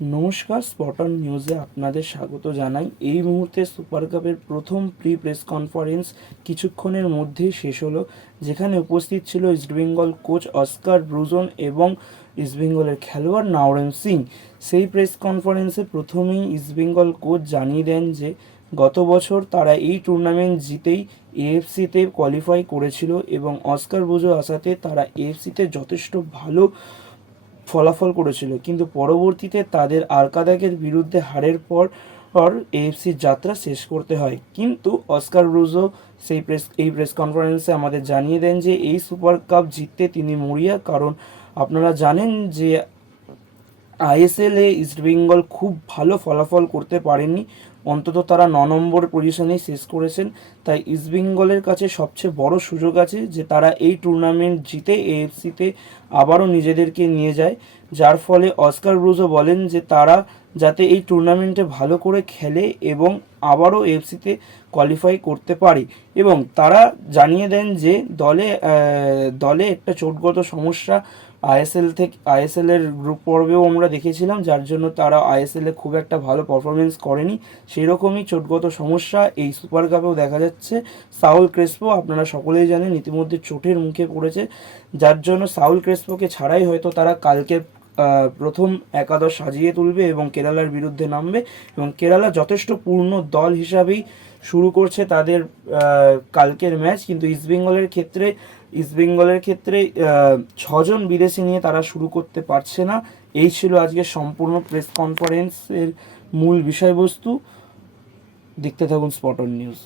নমস্কার স্পটন নিউজে আপনাদের স্বাগত জানাই। এই মুহূর্তে সুপার কাপের প্রথম প্রি প্রেস কনফারেন্স কিছুক্ষণের মধ্যেই শেষ হলো, যেখানে উপস্থিত ছিল ইস্টবেঙ্গল কোচ অস্কার ব্রুজন এবং ইস্টবেঙ্গলের খেলোয়াড় নাওরেম সিং সেই প্রেস কনফারেন্সে প্রথমেই ইস্টবেঙ্গল কোচ জানিয়ে দেন যে, গত বছর তারা এই টুর্নামেন্ট জিতেই এএফসিতে কোয়ালিফাই করেছিল এবং অস্কার ব্রুজো আসাতে তারা এএফসিতে যথেষ্ট ভালো ফলাফল করেছিল। কিন্তু পরবর্তীতে তাদের আরকাদাকের বিরুদ্ধে হারের পর পর এএফসির যাত্রা শেষ করতে হয়। কিন্তু অস্কার রুজো সেই প্রেস, এই প্রেস কনফারেন্সে আমাদের জানিয়ে দেন যে, এই সুপার কাপ জিততে তিনি মরিয়া। কারণ আপনারা জানেন যে আইএসএলে ইস্টবেঙ্গল খুব ভালো ফলাফল করতে পারেনি। অন্তত তারা ন নম্বর পজিশনেই শেষ করেছেন। তাই ইস্টবেঙ্গলের কাছে সবচেয়ে বড় সুযোগ আছে যে তারা এই টুর্নামেন্ট জিতে এএফসিতে আবারও নিজেদেরকে নিয়ে যায়। যার ফলে অস্কার ব্রুজও বলেন যে তারা যাতে এই টুর্নামেন্টে ভালো করে খেলে এবং আবারও এফসিতে কোয়ালিফাই করতে পারে। এবং তারা জানিয়ে দেন যে দলে দলে একটা চোটগত সমস্যা আইএসএল থেকে, আইএসএল এর গ্রুপ পর্বেও আমরা দেখেছিলাম, যার জন্য তারা আইএসএল এ খুব একটা ভালো পারফরমেন্স করেনি। সেই রকমই চোটগত সমস্যা এই সুপার কাপেও দেখা যাচ্ছে। সাউল ক্রেসপো, আপনারা সকলেই জানেন, ইতিমধ্যে চোটের মুখে পড়েছে। যার জন্য সাউল ক্রেসপোকে ছাড়াই হয়তো তারা কালকে প্রথম একাদশ সাজিয়ে তুলবে এবং কেরালার বিরুদ্ধে নামবে এবং কেরালা যথেষ্ট পূর্ণ দল হিসাবেই শুরু করছে তাদের কালকের ম্যাচ। কিন্তু ইস্টবেঙ্গলের ক্ষেত্রে ইস্টবেঙ্গলের ক্ষেত্রে ছজন বিদেশি নিয়ে তারা শুরু করতে পারছে না। এই ছিল আজকে সম্পূর্ণ প্রেস কনফারেন্সের মূল বিষয়বস্তু। দেখতে থাকুন স্পটন নিউজ